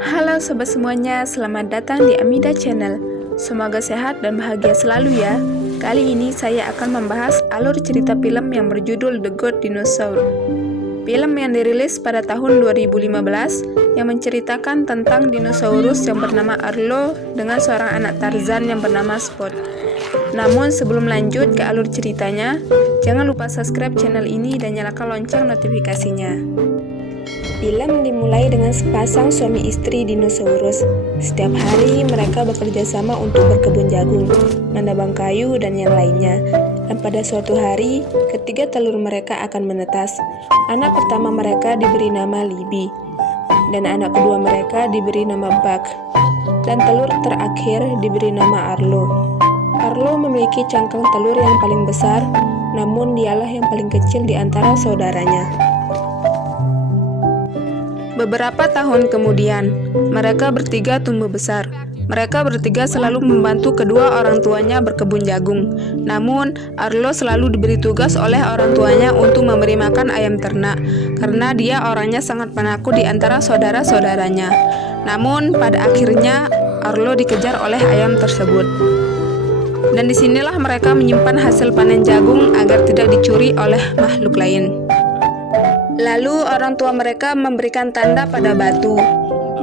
Halo sobat semuanya, selamat datang di Amida Channel. Semoga sehat dan bahagia selalu ya. Kali ini saya akan membahas alur cerita film yang berjudul The Good Dinosaur. Film yang dirilis pada tahun 2015 yang menceritakan tentang dinosaurus yang bernama Arlo dengan seorang anak Tarzan yang bernama Spot. Namun sebelum lanjut ke alur ceritanya, jangan lupa subscribe channel ini dan nyalakan lonceng notifikasinya. Film dimulai dengan sepasang suami istri dinosaurus. Setiap hari mereka bekerja sama untuk berkebun jagung, menebang kayu, dan yang lainnya. Dan pada suatu hari, ketiga telur mereka akan menetas. Anak pertama mereka diberi nama Libby, dan anak kedua mereka diberi nama Buck, dan telur terakhir diberi nama Arlo. Arlo memiliki cangkang telur yang paling besar, namun dialah yang paling kecil di antara saudaranya. Beberapa tahun kemudian, mereka bertiga tumbuh besar. Mereka bertiga selalu membantu kedua orang tuanya berkebun jagung. Namun, Arlo selalu diberi tugas oleh orang tuanya untuk memberi makan ayam ternak, karena dia orangnya sangat penakut di antara saudara-saudaranya. Namun, pada akhirnya, Arlo dikejar oleh ayam tersebut. Dan disinilah mereka menyimpan hasil panen jagung agar tidak dicuri oleh makhluk lain. Lalu orang tua mereka memberikan tanda pada batu,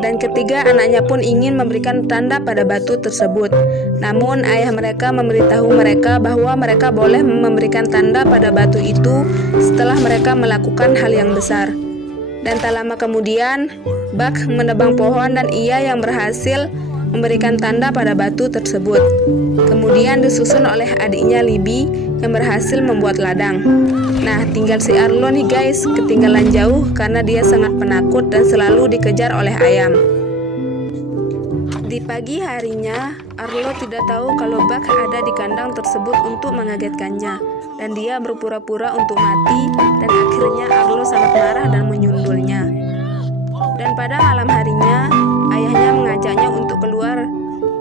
dan ketiga anaknya pun ingin memberikan tanda pada batu tersebut. Namun ayah mereka memberitahu mereka bahwa mereka boleh memberikan tanda pada batu itu setelah mereka melakukan hal yang besar. Dan tak lama kemudian, Buck menebang pohon dan ia yang berhasil memberikan tanda pada batu tersebut. Kemudian disusun oleh adiknya Libby yang berhasil membuat ladang. Nah, tinggal si Arlo nih guys, ketinggalan jauh karena dia sangat penakut dan selalu dikejar oleh ayam. Di pagi harinya, Arlo tidak tahu kalau Buck ada di kandang tersebut untuk mengagetkannya, dan dia berpura-pura untuk mati, dan akhirnya Arlo sangat marah dan menyundulnya. Dan pada malam harinya, ayahnya mengajaknya untuk keluar,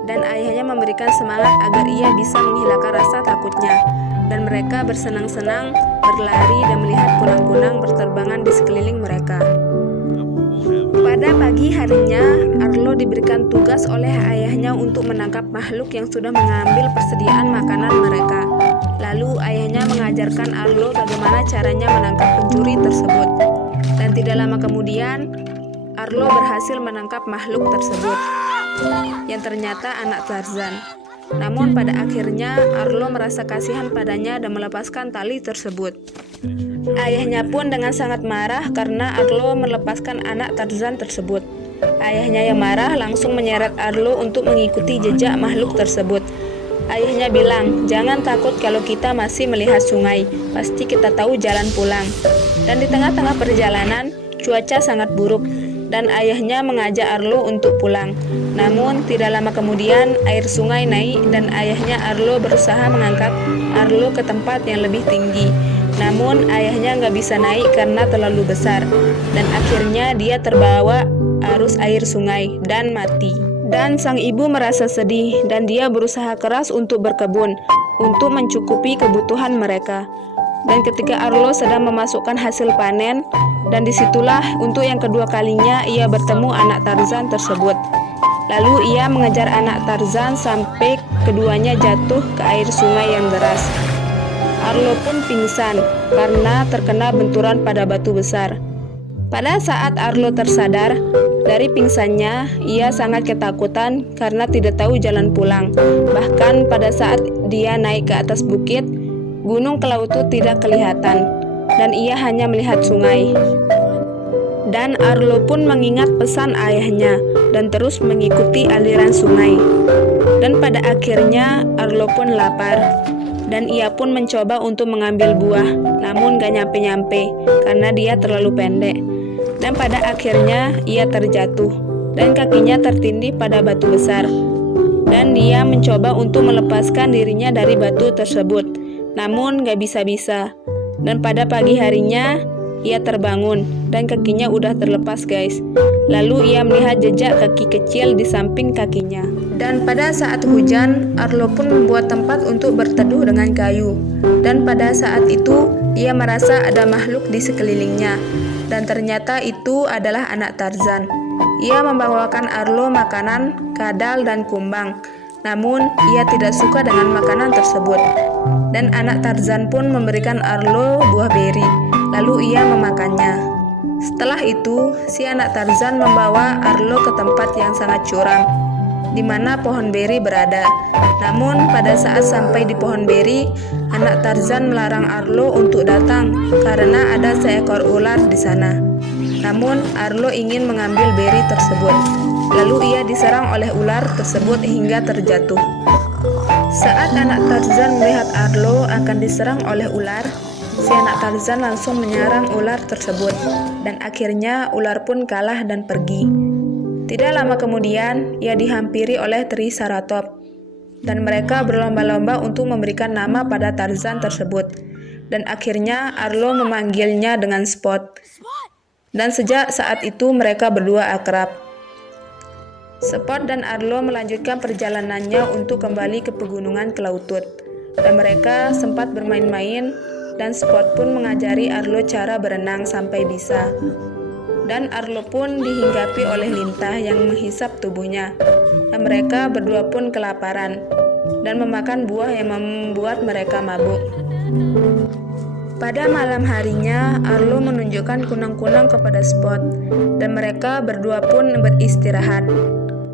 dan ayahnya memberikan semangat agar ia bisa menghilangkan rasa takutnya. Dan mereka bersenang-senang berlari dan melihat kunang-kunang berterbangan di sekeliling mereka. Pada pagi harinya, Arlo diberikan tugas oleh ayahnya untuk menangkap makhluk yang sudah mengambil persediaan makanan mereka. Lalu ayahnya mengajarkan Arlo bagaimana caranya menangkap pencuri tersebut. Dan tidak lama kemudian, Arlo berhasil menangkap makhluk tersebut, yang ternyata anak Tarzan. Namun pada akhirnya Arlo merasa kasihan padanya dan melepaskan tali tersebut. Ayahnya pun dengan sangat marah karena Arlo melepaskan anak Tarzan tersebut. Ayahnya yang marah langsung menyeret Arlo untuk mengikuti jejak makhluk tersebut. Ayahnya bilang, "Jangan takut kalau kita masih melihat sungai, pasti kita tahu jalan pulang." Dan di tengah-tengah perjalanan, cuaca sangat buruk, dan ayahnya mengajak Arlo untuk pulang. Namun tidak lama kemudian air sungai naik dan ayahnya Arlo berusaha mengangkat Arlo ke tempat yang lebih tinggi. Namun ayahnya nggak bisa naik karena terlalu besar, dan akhirnya dia terbawa arus air sungai dan mati. Dan sang ibu merasa sedih dan dia berusaha keras untuk berkebun untuk mencukupi kebutuhan mereka. Dan ketika Arlo sedang memasukkan hasil panen, dan disitulah untuk yang kedua kalinya ia bertemu anak Tarzan tersebut. Lalu ia mengejar anak Tarzan sampai keduanya jatuh ke air sungai yang deras. Arlo pun pingsan karena terkena benturan pada batu besar. Pada saat Arlo tersadar dari pingsannya, ia sangat ketakutan karena tidak tahu jalan pulang. Bahkan pada saat dia naik ke atas bukit, gunung Kelautu tidak kelihatan, dan ia hanya melihat sungai. Dan Arlo pun mengingat pesan ayahnya dan terus mengikuti aliran sungai. Dan pada akhirnya Arlo pun lapar, dan ia pun mencoba untuk mengambil buah, namun gak nyampe-nyampe karena dia terlalu pendek. Dan pada akhirnya ia terjatuh, dan kakinya tertindih pada batu besar. Dan dia mencoba untuk melepaskan dirinya dari batu tersebut, namun gak bisa-bisa. Dan pada pagi harinya, ia terbangun dan kakinya udah terlepas guys. Lalu ia melihat jejak kaki kecil di samping kakinya. Dan pada saat hujan, Arlo pun membuat tempat untuk berteduh dengan kayu. Dan pada saat itu, ia merasa ada makhluk di sekelilingnya. Dan ternyata itu adalah anak Tarzan. Ia membawakan Arlo makanan, kadal, dan kumbang. Namun, ia tidak suka dengan makanan tersebut. Dan anak Tarzan pun memberikan Arlo buah beri, lalu ia memakannya. Setelah itu, si anak Tarzan membawa Arlo ke tempat yang sangat curam, di mana pohon beri berada. Namun, pada saat sampai di pohon beri, anak Tarzan melarang Arlo untuk datang karena ada seekor ular di sana. Namun, Arlo ingin mengambil beri tersebut. Lalu ia diserang oleh ular tersebut hingga terjatuh. Saat anak Tarzan melihat Arlo akan diserang oleh ular, si anak Tarzan langsung menyerang ular tersebut, dan akhirnya ular pun kalah dan pergi. Tidak lama kemudian, ia dihampiri oleh Triceratops, dan mereka berlomba-lomba untuk memberikan nama pada Tarzan tersebut. Dan akhirnya Arlo memanggilnya dengan Spot. Dan sejak saat itu mereka berdua akrab. Spot dan Arlo melanjutkan perjalanannya untuk kembali ke pegunungan Cloudtooth. Dan mereka sempat bermain-main, dan Spot pun mengajari Arlo cara berenang sampai bisa. Dan Arlo pun dihinggapi oleh lintah yang menghisap tubuhnya. Dan mereka berdua pun kelaparan dan memakan buah yang membuat mereka mabuk. Pada malam harinya, Arlo menunjukkan kunang-kunang kepada Spot, dan mereka berdua pun beristirahat.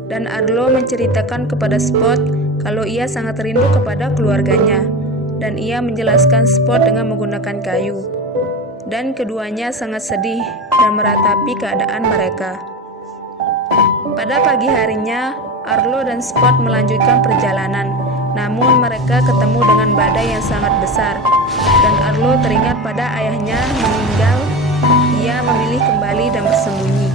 Dan Arlo menceritakan kepada Spot kalau ia sangat rindu kepada keluarganya, dan ia menjelaskan Spot dengan menggunakan kayu. Dan keduanya sangat sedih dan meratapi keadaan mereka. Pada pagi harinya, Arlo dan Spot melanjutkan perjalanan, namun mereka ketemu dengan badai yang sangat besar, dan Arlo teringat pada ayahnya meninggal. Ia memilih kembali dan bersembunyi.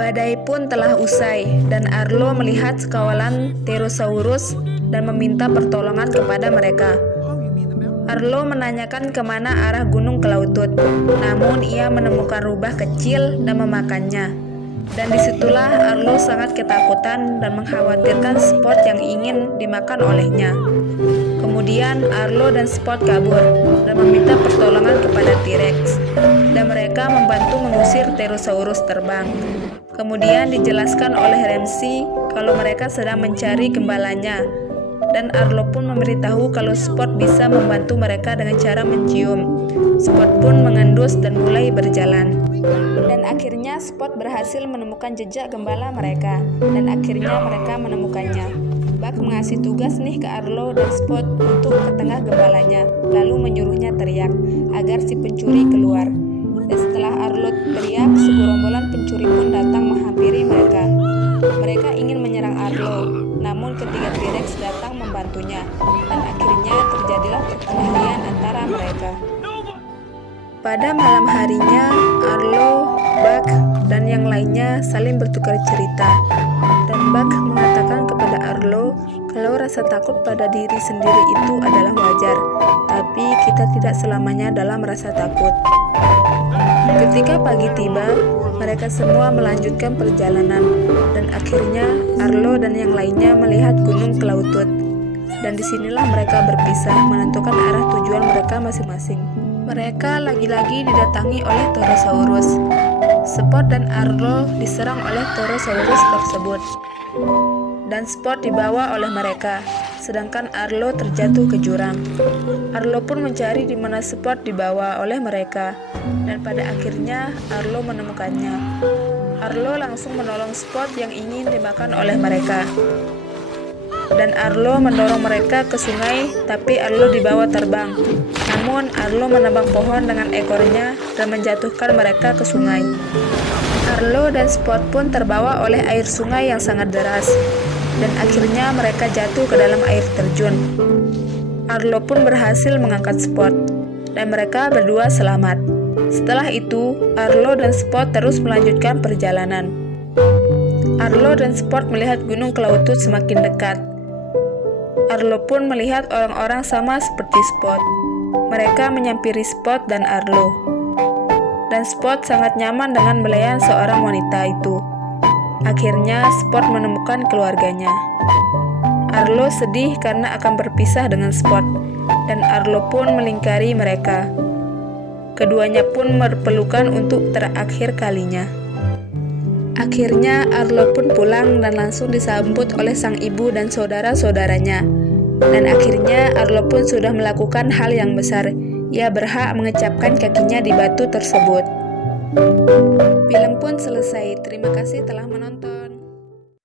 Badai pun telah usai, dan Arlo melihat sekawalan Pterosaurus dan meminta pertolongan kepada mereka. Arlo menanyakan kemana arah gunung Cloudtooth, namun ia menemukan rubah kecil dan memakannya. Dan disitulah Arlo sangat ketakutan dan mengkhawatirkan Spot yang ingin dimakan olehnya. Kemudian Arlo dan Spot kabur dan meminta pertolongan kepada T-Rex, dan mereka membantu mengusir Pterosaurus terbang. Kemudian dijelaskan oleh Ramsey kalau mereka sedang mencari gembalanya, dan Arlo pun memberitahu kalau Spot bisa membantu mereka dengan cara mencium. Spot pun mengendus dan mulai berjalan. Dan akhirnya Spot berhasil menemukan jejak gembala mereka, dan akhirnya mereka menemukannya. Buck mengasih tugas nih ke Arlo dan Spot untuk ke tengah gembalanya, lalu menyuruhnya teriak agar si pencuri keluar. Dan setelah Arlo teriak, segerombolan pencuri pun datang menghampiri mereka. Mereka ingin menyerang Arlo, namun ketiga T-Rex datang membantunya, dan akhirnya terjadilah perkelahian antara mereka. Pada malam harinya, Arlo, Buck, dan yang lainnya saling bertukar cerita. Dan Buck mengatakan kepada Arlo kalau rasa takut pada diri sendiri itu adalah wajar, tapi kita tidak selamanya dalam rasa takut. Ketika pagi tiba, mereka semua melanjutkan perjalanan, dan akhirnya Arlo dan yang lainnya melihat gunung Cloudtooth. Dan disinilah mereka berpisah, menentukan arah tujuan mereka masing-masing. Mereka lagi-lagi didatangi oleh Torosaurus. Spot dan Arlo diserang oleh Torosaurus tersebut, dan Spot dibawa oleh mereka, sedangkan Arlo terjatuh ke jurang. Arlo pun mencari di mana Spot dibawa oleh mereka, dan pada akhirnya Arlo menemukannya. Arlo langsung menolong Spot yang ingin dimakan oleh mereka, dan Arlo mendorong mereka ke sungai, tapi Arlo dibawa terbang. Namun Arlo menebang pohon dengan ekornya dan menjatuhkan mereka ke sungai. Arlo dan Spot pun terbawa oleh air sungai yang sangat deras, dan akhirnya mereka jatuh ke dalam air terjun. Arlo pun berhasil mengangkat Spot, dan mereka berdua selamat. Setelah itu, Arlo dan Spot terus melanjutkan perjalanan. Arlo dan Spot melihat gunung Cloudtooth semakin dekat. Arlo pun melihat orang-orang sama seperti Spot. Mereka menyampiri Spot dan Arlo. Dan Spot sangat nyaman dengan belayan seorang wanita itu. Akhirnya Spot menemukan keluarganya. Arlo sedih karena akan berpisah dengan Spot, dan Arlo pun melingkari mereka. Keduanya pun berpelukan untuk terakhir kalinya. Akhirnya Arlo pun pulang dan langsung disambut oleh sang ibu dan saudara-saudaranya. Dan akhirnya Arlo pun sudah melakukan hal yang besar. Ia berhak mengecapkan kakinya di batu tersebut. Film pun selesai. Terima kasih telah menonton.